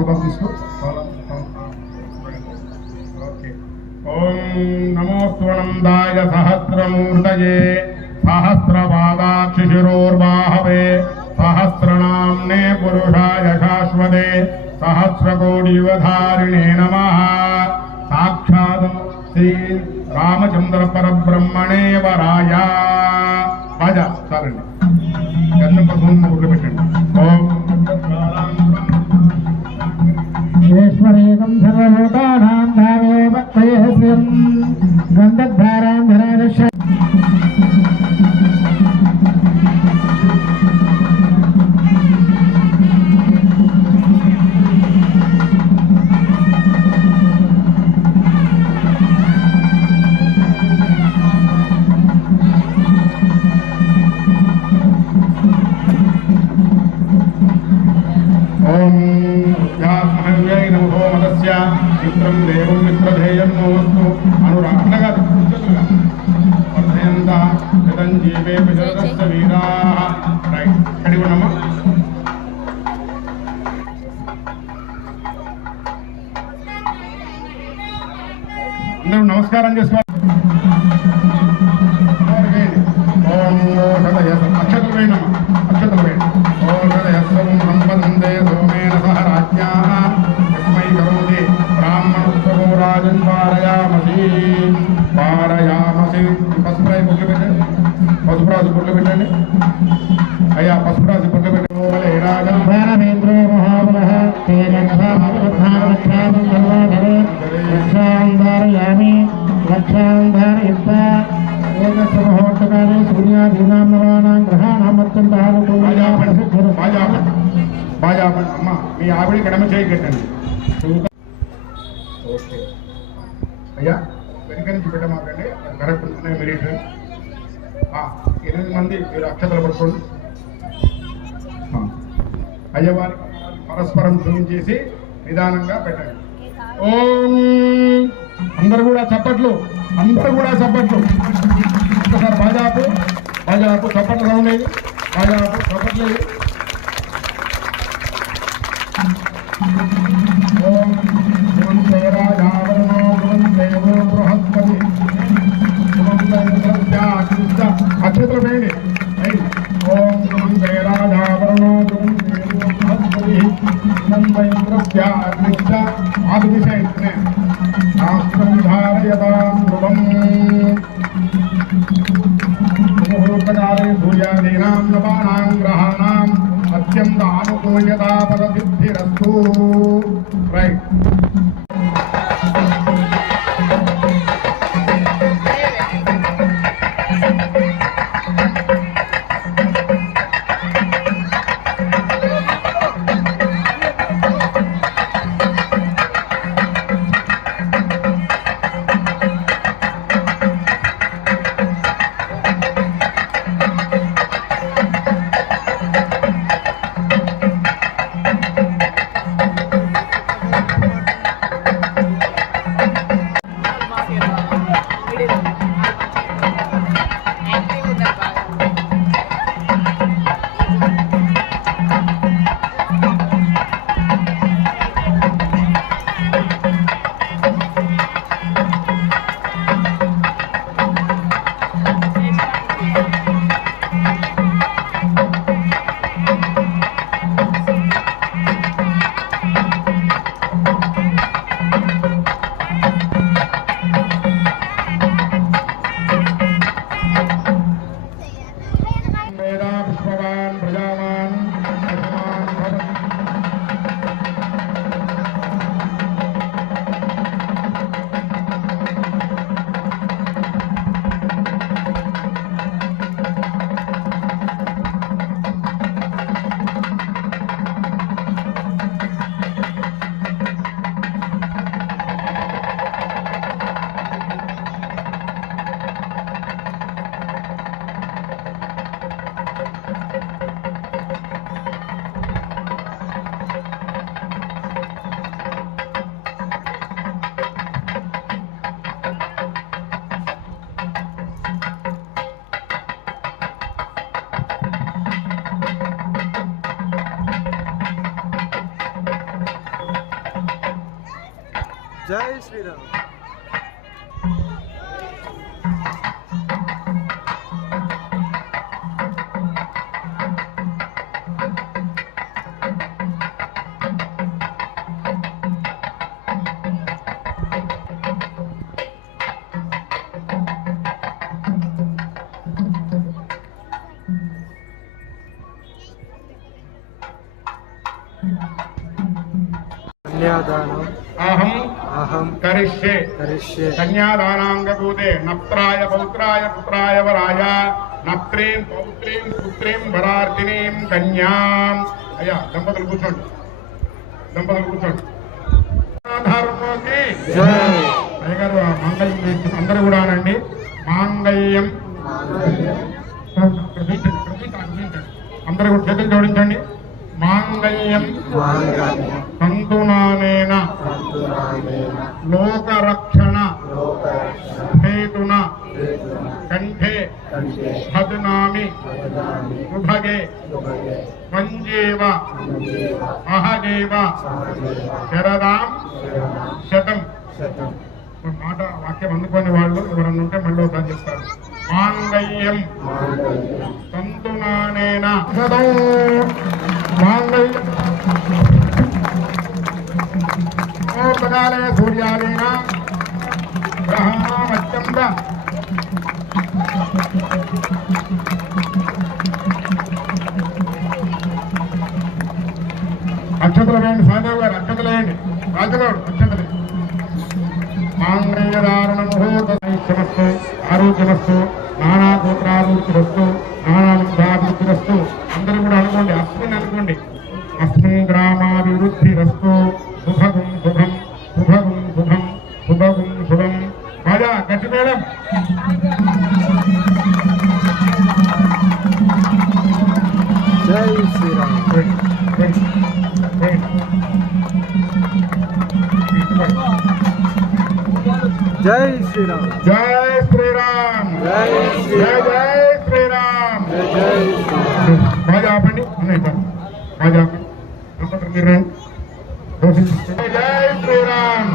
తమలపాకు తీసుకో. ఓకే. ఓం నమోస్వనందాయ సహస్రమూర్తయే సహస్రపాదాక్షిశిరోర్బాహవే సహస్రనామ్నే పురుషాయ శాశ్వతే సహస్రకోటియుగధారిణే నమః. సాక్షాత్ శ్రీ రామచంద్ర పరబ్రహ్మణే వరాయ. బాజా చాలండి, గంధం పసుపు గుడ్లు పెట్టండి. ఓం ఈశ్వరేకం సర్వభూతానాం భావే భక్తయస్యం గంధద్వారాం ధరాదశ. మిత్రం దేవం మిత్రధేయం నోస్తు అనురాధనగా వర్ధయంత జతం జీవే విజరదస్య వీరా. రైట్, కడిగి ఉన్నమ్మా. అందరూ నమస్కారం చేసుకోవాలి. అక్షతలు వేయనమ్మా, అక్షతలు వేయండి. ఓషధయస్వం సంపదందే సోమేన సహ రాజ్ఞా యస్మై కరోతి బ్రాహ్మణోత్సవో రాజన్ పారయామసి. పారయామసి. పసుపురాజు బొట్లు పెట్టండి, పసుపురాజు బొట్లు పెట్టండి అయ్యా, పసుపురాజు బొట్లు పెట్టండి. రాజేంద్రో మహాబలః లక్షాంధారయామి లక్షాంధారయిత్వా ఏకస్వమహోత్తకాలే సూర్యాదీనాం నవానాం గ్రహాణాం బాజా అమ్మ, మీ ఆవిడ కడమ చేయి కట్టండి. ఓకే అయ్యా, వెనుక నుంచి పెట్టమాకండి, కరెక్ట్ ఉంటున్నాయి మెరిట్. 8 మంది మీరు అక్షతలు పట్టుకోండి. అయ్యవారి పరస్పరం చూపించేసి నిదానంగా పెట్టండి. ఓం. అందరు కూడా చప్పట్లు, అందరూ కూడా చప్పట్లు. ఒకసారి బాజాపు బాజాపు చప్పట్లు సౌండ్ లేదు, బాజాపు చప్పట్లేదు. ఓం దేవో బృహస్పతి అక్షతలు వేయండి. ఓం రాజావరణో బృహస్పతి ఆదిశైత్రే శాస్త్రం ధారయతాం ధ్రువం. ముహూర్తకాలే సూర్యాదీనాం నవానాం గ్రహాణాం అత్యంత ఆనుకూల్యతా పరసిద్ధిరస్తు. రైట్. జై శ్రీరామ్. కన్యాదానం అహం అహం కరిష్యే కరిష్యే. కన్యాదానాంగభూతే నప్త్రాయ పౌత్రాయ పుత్రాయ వరాయ నప్త్రీం పౌత్రీం పుత్రీం వరార్తినీం కన్యాం. అయ్యా దంపతులు కూర్చోండి, దంపతులు కూర్చోండి. ధర్మోకి అయ్యగారు మాంగళ్యం చేసి అందరూ కూడా అనండి. మాంగళ్యం అందరూ కూడా చేతులు జోడించండి. మాంగళ్యం తంతునానేన లోకరక్షణ హేతున కంఠే భద్నామి ఉభగే మంజేవ అహగేవ శరదాం శతం. మాట వాక్యం అందుకొని వాళ్ళు ఎవరన్నా ఉంటే మళ్ళీ ఒకసారి చెప్తారు. మాంగళ్యం తంతునానేన మాంగళ్యం సూర్యాదేన గ్రహామత్యంత అక్షతలు వేయండి. సాదేవ్ గారు అక్షతలు వేయండి. రాజుగారు అక్షతలు. మాంగళ్యధారణ ముహూర్తమస్తు ఆరోగ్యమస్తు నానాగోత్రాభివృద్ధిరస్తు నానాభివృద్ధిరస్తు. అందరూ కూడా అనుకోండి. అస్మిన్ అనుకోండి. అస్మిన్ గ్రామాభివృద్ధిరస్తు. శుభగం శుభం శుభగం శుభం శుభగం శుభం. రాజా గట్టి మేడం. జై శ్రీరామ్. జై శ్రీరామ్. జై శ్రీరామ్. జై జై జై శ్రీరామ్. జై శ్రీరామ్. రాజా ఆపండి. అన్నయ్య సార్ రాజా ఆపండి. మీరు రండి. జై శ్రీరామ్.